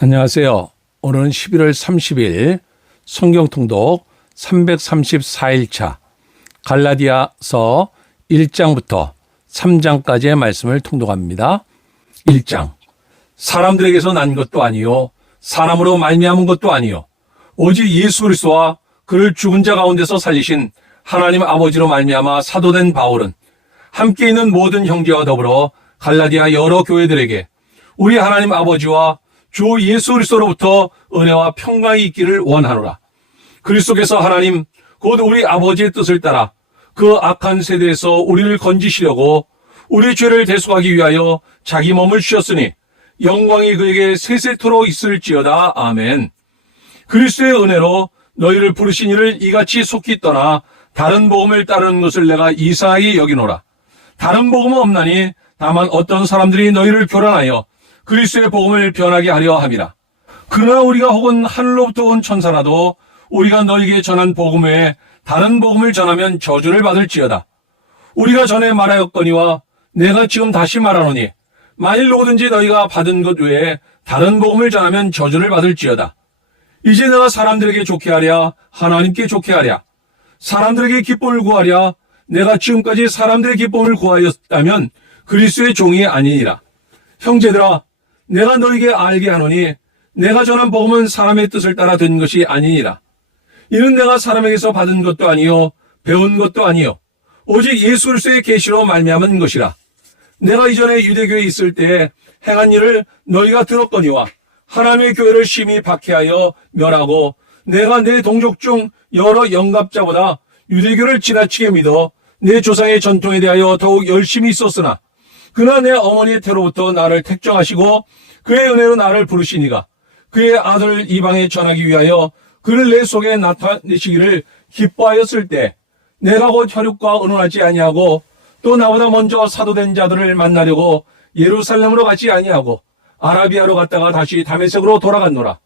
안녕하세요. 오늘은 11월 30일 성경통독 334일차 갈라디아서 1장부터 3장까지의 말씀을 통독합니다. 1장. 사람들에게서 난 것도 아니요 사람으로 말미암은 것도 아니요 오직 예수 그리스도와 그를 죽은 자 가운데서 살리신 하나님 아버지로 말미암아 사도된 바울은 함께 있는 모든 형제와 더불어 갈라디아 여러 교회들에게 우리 하나님 아버지와 주 예수 그리스도로부터 은혜와 평강이 있기를 원하노라. 그리스도께서 하나님 곧 우리 아버지의 뜻을 따라 그 악한 세대에서 우리를 건지시려고 우리 죄를 대속하기 위하여 자기 몸을 주셨으니 영광이 그에게 세세토록 있을지어다. 아멘. 그리스도의 은혜로 너희를 부르신 이를 이같이 속히 떠나 다른 복음을 따르는 것을 내가 이상하게 여기노라. 다른 복음은 없나니 다만 어떤 사람들이 너희를 교란하여 그리스도의 복음을 변하게 하려 함이라. 그러나 우리가 혹은 하늘로부터 온 천사라도 우리가 너희에게 전한 복음 외에 다른 복음을 전하면 저주를 받을지어다. 우리가 전에 말하였거니와 내가 지금 다시 말하노니 만일 누구든지 너희가 받은 것 외에 다른 복음을 전하면 저주를 받을지어다. 이제 내가 사람들에게 좋게 하랴 하나님께 좋게 하랴 사람들에게 기쁨을 구하랴 내가 지금까지 사람들의 기쁨을 구하였다면 그리스도의 종이 아니니라. 형제들아 내가 너희에게 알게 하노니 내가 전한 복음은 사람의 뜻을 따라 된 것이 아니니라. 이는 내가 사람에게서 받은 것도 아니요 배운 것도 아니요 오직 예수 그리스도의 계시로 말미암은 것이라. 내가 이전에 유대교에 있을 때에 행한 일을 너희가 들었거니와 하나님의 교회를 심히 박해하여 멸하고 내가 내 동족 중 여러 영갑자보다 유대교를 지나치게 믿어 내 조상의 전통에 대하여 더욱 열심히 있었으나 그러나 내 어머니의 태로부터 나를 택정하시고 그의 은혜로 나를 부르시니가 그의 아들을 이방에 전하기 위하여 그를 내 속에 나타내시기를 기뻐하였을 때 내가 곧 혈육과 의논하지 아니하고 또 나보다 먼저 사도된 자들을 만나려고 예루살렘으로 가지 아니하고 아라비아로 갔다가 다시 다메섹으로 돌아갔노라.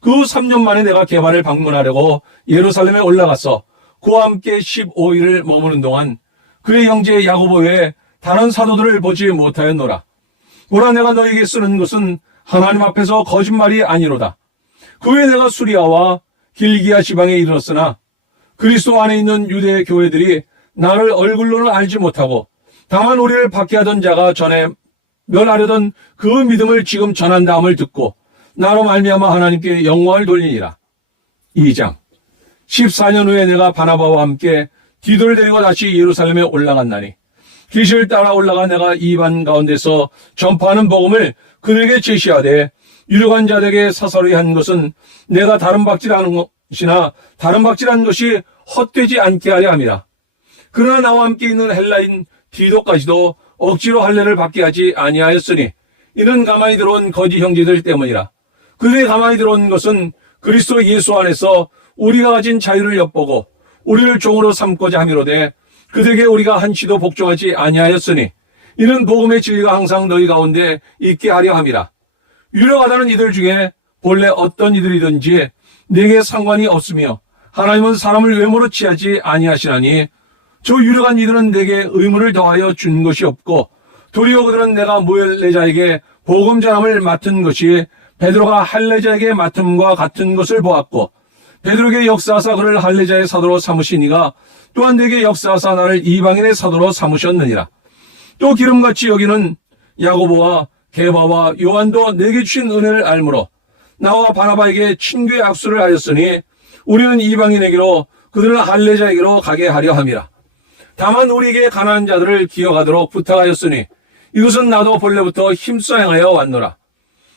그 후 3년 만에 내가 게바를 방문하려고 예루살렘에 올라가서 그와 함께 15일을 머무는 동안 그의 형제 야고보 외에 다른 사도들을 보지 못하였노라. 보라 내가 너에게 쓰는 것은 하나님 앞에서 거짓말이 아니로다. 그 후에 내가 수리아와 길기아 지방에 이르렀으나 그리스도 안에 있는 유대 교회들이 나를 얼굴로는 알지 못하고 다만 우리를 박해하던 자가 전에 멸하려던 그 믿음을 지금 전한다함을 듣고 나로 말미암아 하나님께 영광을 돌리니라. 2장. 14년 후에 내가 바나바와 함께 디도를 데리고 다시 예루살렘에 올라갔나니 길을 따라 올라가 내가 이방 가운데서 전파하는 복음을 그들에게 제시하되 유력한 자들에게 사사로이 한 것은 내가 다른 박질하는 것이나 다른 박질한 것이 헛되지 않게 하려 함이라. 그러나 나와 함께 있는 헬라인 디도까지도 억지로 할례를 받게 하지 아니하였으니 이는 가만히 들어온 거짓 형제들 때문이라. 그들이 가만히 들어온 것은 그리스도 예수 안에서 우리가 가진 자유를 엿보고 우리를 종으로 삼고자 함이로되 그들에게 우리가 한치도 복종하지 아니하였으니 이는 복음의 진리가 항상 너희 가운데 있게 하려 함이라. 유력하다는 이들 중에 본래 어떤 이들이든지 내게 상관이 없으며 하나님은 사람을 외모로 취하지 아니하시나니 저 유력한 이들은 내게 의문을 더하여 준 것이 없고 도리어 그들은 내가 무할례자에게 복음 전함을 맡은 것이 베드로가 할례자에게 맡음과 같은 것을 보았고 베드로에게 역사하사 그를 할례자의 사도로 삼으시니가 또한 내게 역사하사 나를 이방인의 사도로 삼으셨느니라. 또 기름같이 여기는 야고보와 게바와 요한도 내게 주신 은혜를 알므로 나와 바나바에게 친교의 악수를 하였으니 우리는 이방인에게로 그들은 할례자에게로 가게 하려 함이라. 다만 우리에게 가난한 자들을 기억하도록 부탁하였으니 이것은 나도 본래부터 힘써 행하여 왔노라.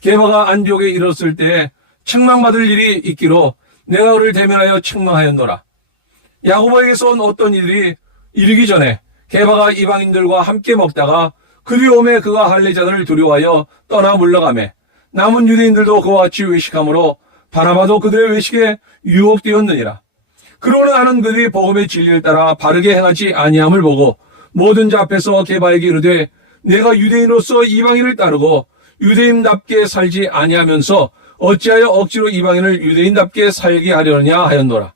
게바가 안디옥에 이르렀을 때 책망받을 일이 있기로 내가 그를 대면하여 책망하였노라. 야고보에게서 온 어떤 이들이 이르기 전에 게바가 이방인들과 함께 먹다가 그리 오매 그가 할례자들을 두려워하여 떠나 물러가매 남은 유대인들도 그와 같이 외식하므로 바나바도 그들의 외식에 유혹되었느니라. 그러나 나는 그들이 복음의 진리를 따라 바르게 행하지 아니함을 보고 모든 자 앞에서 게바에게 이르되 내가 유대인으로서 이방인을 따르고 유대인답게 살지 아니하면서 어찌하여 억지로 이방인을 유대인답게 살게 하려느냐 하였노라.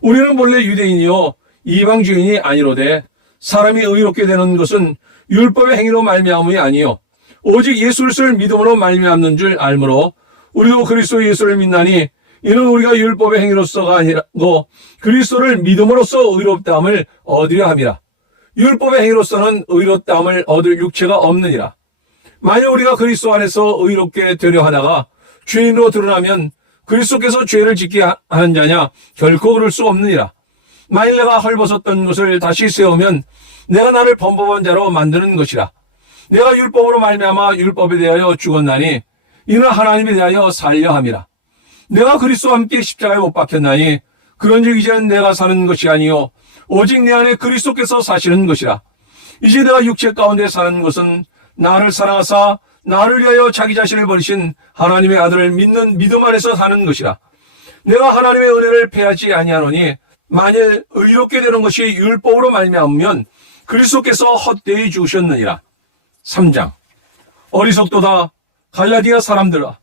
우리는 본래 유대인이요 이방 주인이 아니로되 사람이 의롭게 되는 것은 율법의 행위로 말미암음이 아니요 오직 예수 그리스도를 믿음으로 말미암는 줄 알므로 우리도 그리스도 예수를 믿나니 이는 우리가 율법의 행위로서가 아니고 그리스도를 믿음으로써 의롭다함을 얻으려 함이라. 율법의 행위로서는 의롭다함을 얻을 육체가 없느니라. 만약 우리가 그리스도 안에서 의롭게 되려 하다가 죄인으로 드러나면 그리스도께서 죄를 짓게 하는 자냐? 결코 그럴 수 없느니라. 만일 내가 헐벗었던 것을 다시 세우면 내가 나를 범법한 자로 만드는 것이라. 내가 율법으로 말미암아 율법에 대하여 죽었나니 이는 하나님에 대하여 살려 함이라. 내가 그리스도와 함께 십자가에 못 박혔나니 그런즉 이제는 내가 사는 것이 아니요 오직 내 안에 그리스도께서 사시는 것이라. 이제 내가 육체 가운데 사는 것은 나를 사랑하사 나를 위하여 자기 자신을 버리신 하나님의 아들을 믿는 믿음 안에서 사는 것이라. 내가 하나님의 은혜를 패하지 아니하노니 만일 의롭게 되는 것이 율법으로 말미암으면 그리스도께서 헛되이 죽으셨느니라. 3장. 어리석도다 갈라디아 사람들아,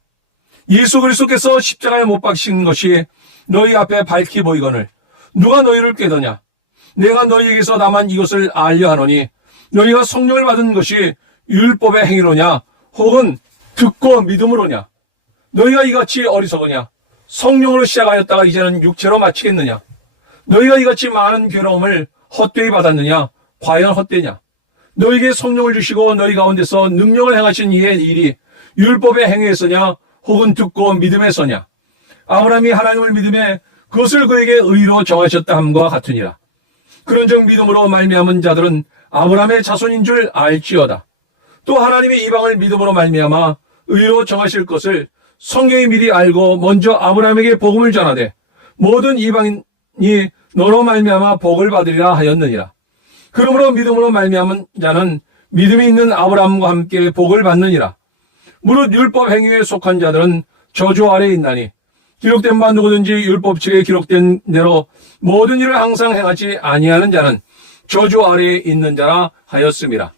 예수 그리스도께서 십자가에 못 박히신 것이 너희 앞에 밝히 보이거늘 누가 너희를 꾀더냐? 내가 너희에게서 다만 이것을 알려 하노니 너희가 성령을 받은 것이 율법의 행위로냐 혹은 듣고 믿음으로냐? 너희가 이같이 어리석으냐? 성령으로 시작하였다가 이제는 육체로 마치겠느냐? 너희가 이같이 많은 괴로움을 헛되이 받았느냐? 과연 헛되냐? 너희에게 성령을 주시고 너희 가운데서 능력을 행하신 이의 일이 율법의 행위에서냐 혹은 듣고 믿음에서냐? 아브라함이 하나님을 믿음에 그것을 그에게 의로 정하셨다 함과 같으니라. 그런즉 믿음으로 말미암은 자들은 아브라함의 자손인 줄 알지어다. 또 하나님의 이방을 믿음으로 말미암아 의로 정하실 것을 성경이 미리 알고 먼저 아브라함에게 복음을 전하되 모든 이방인이 너로 말미암아 복을 받으리라 하였느니라. 그러므로 믿음으로 말미암은 자는 믿음이 있는 아브라함과 함께 복을 받느니라. 무릇 율법 행위에 속한 자들은 저주 아래에 있나니 기록된 바 누구든지 율법책에 기록된 대로 모든 일을 항상 행하지 아니하는 자는 저주 아래에 있는 자라 하였음이라.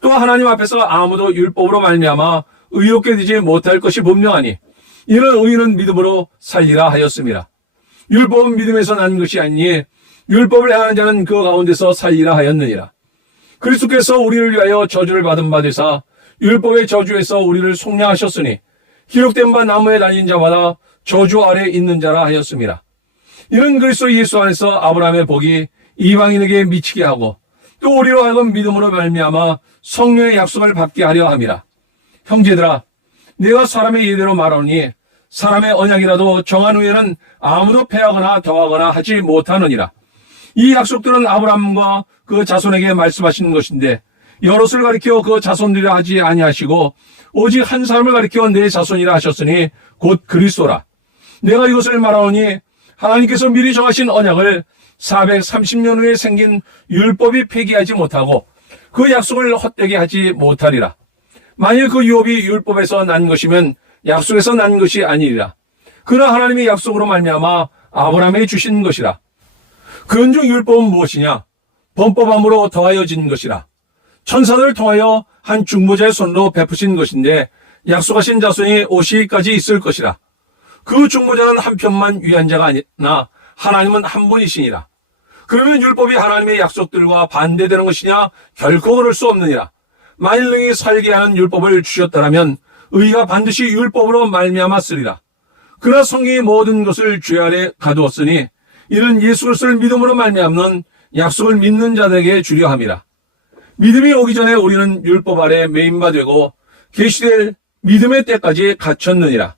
또 하나님 앞에서 아무도 율법으로 말미암아 의롭게 되지 못할 것이 분명하니 이는 의인은 믿음으로 살리라 하였음이라. 율법은 믿음에서 난 것이 아니니 율법을 행하는 자는 그 가운데서 살리라 하였느니라. 그리스도께서 우리를 위하여 저주를 받은 바 되사 율법의 저주에서 우리를 속량하셨으니 기록된 바 나무에 달린 자마다 저주 아래에 있는 자라 하였음이라. 이는 그리스도 예수 안에서 아브라함의 복이 이방인에게 미치게 하고 또 우리로 하여금 믿음으로 말미암아 성령의 약속을 받게 하려 함이라. 형제들아, 내가 사람의 예대로 말하노니 사람의 언약이라도 정한 후에는 아무도 패하거나 더하거나 하지 못하느니라. 이 약속들은 아브라함과 그 자손에게 말씀하신 것인데 여럿을 가리켜 그 자손들이라 하지 아니하시고 오직 한 사람을 가리켜 내 자손이라 하셨으니 곧 그리스도라. 내가 이것을 말하노니 하나님께서 미리 정하신 언약을 430년 후에 생긴 율법이 폐기하지 못하고 그 약속을 헛되게 하지 못하리라. 만일 그 유업이 율법에서 난 것이면 약속에서 난 것이 아니리라. 그러나 하나님의 약속으로 말미암아 아브라함에게 주신 것이라. 그런즉 율법은 무엇이냐? 범법함으로 더하여진 것이라. 천사들을 통하여 한 중보자의 손으로 베푸신 것인데 약속하신 자손이 오시기까지 있을 것이라. 그 중보자는 한 편만 위한 자가 아니나 하나님은 한 분이시니라. 그러면 율법이 하나님의 약속들과 반대되는 것이냐? 결코 그럴 수 없느니라. 만일 능히 살게 하는 율법을 주셨더라면 의가 반드시 율법으로 말미암았으리라. 그러나 성경이 모든 것을 죄 아래 가두었으니 이는 예수 그리스도를 믿음으로 말미암는 약속을 믿는 자들에게 주려 함이라. 믿음이 오기 전에 우리는 율법 아래 매인바 되고 계시될 믿음의 때까지 갇혔느니라.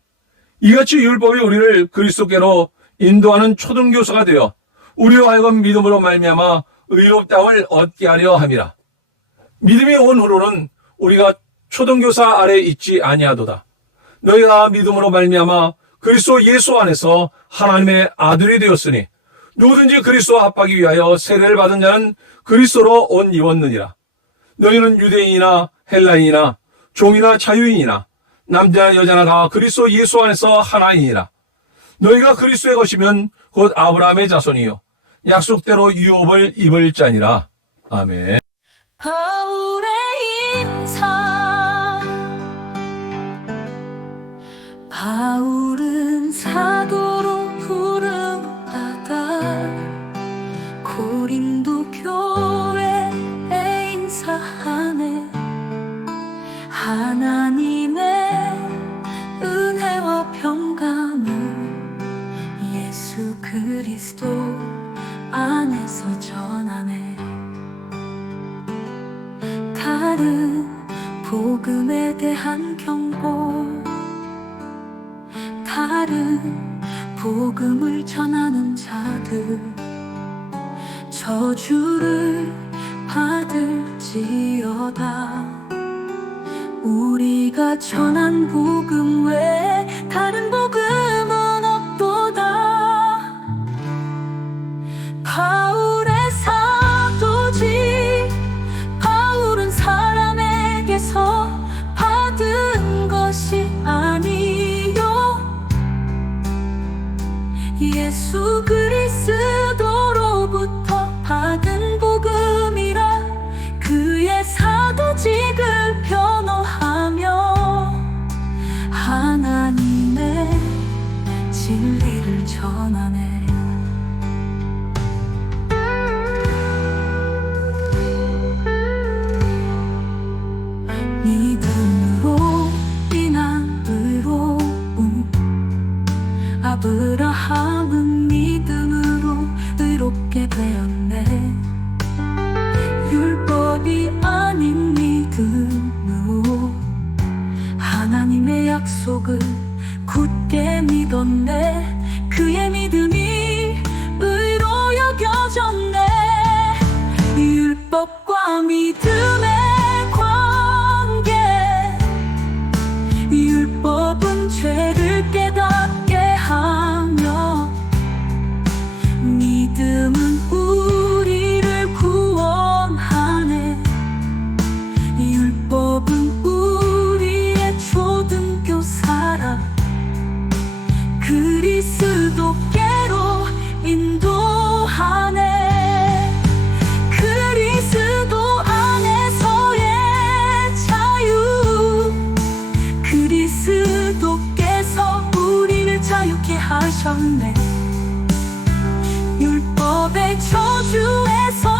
이같이 율법이 우리를 그리스도께로 인도하는 초등교사가 되어 우리로 하여금 믿음으로 말미암아 의롭다함을 얻게 하려 함이라. 믿음이 온 후로는 우리가 초등교사 아래 있지 아니하도다. 너희가 믿음으로 말미암아 그리스도 예수 안에서 하나님의 아들이 되었으니 누구든지 그리스도와 합하기 위하여 세례를 받은 자는 그리스도로 옷 입었느니라. 너희는 유대인이나 헬라인이나 종이나 자유인이나 남자나 여자나 다 그리스도 예수 안에서 하나이니라. 너희가 그리스도의 것이면 곧 아브라함의 자손이요 약속대로 유업을 입을 자니라. 아멘. 바울의 인사. 바울은 사도로 부름받아 고린도 교회에 인사하네. 하나님의 은혜와 평 바른 복음을 전하는 자들 저주를 받을지어다. 우리가 전한 복음 외에 다른 복음은 없도다. 바울의 사도지 바울은 사람에게서 받은 것이 아니요 예수 그리스도로부터 받은 복음이라. 그의 사도직을 변호하며 하나님의 진리를 전하네. 믿음으로 인한 의로움. 아브라함은 믿음으로 의롭게 되었네. 율법이 아닌 믿음으로 하나님의 약속을 굳게 믿었네. 그의 믿음이 의로 여겨졌네. 율법과 믿음의 관계. 율법은 죄를 깨닫게 하며 믿음은 우리를 구원하네. 율법은 우리의 초등교사라. 그리스도께로 인도하네. 그리스도 안에서의 자유. 그리스도께서 우리를 자유케 하셨네. 율법의 저주에서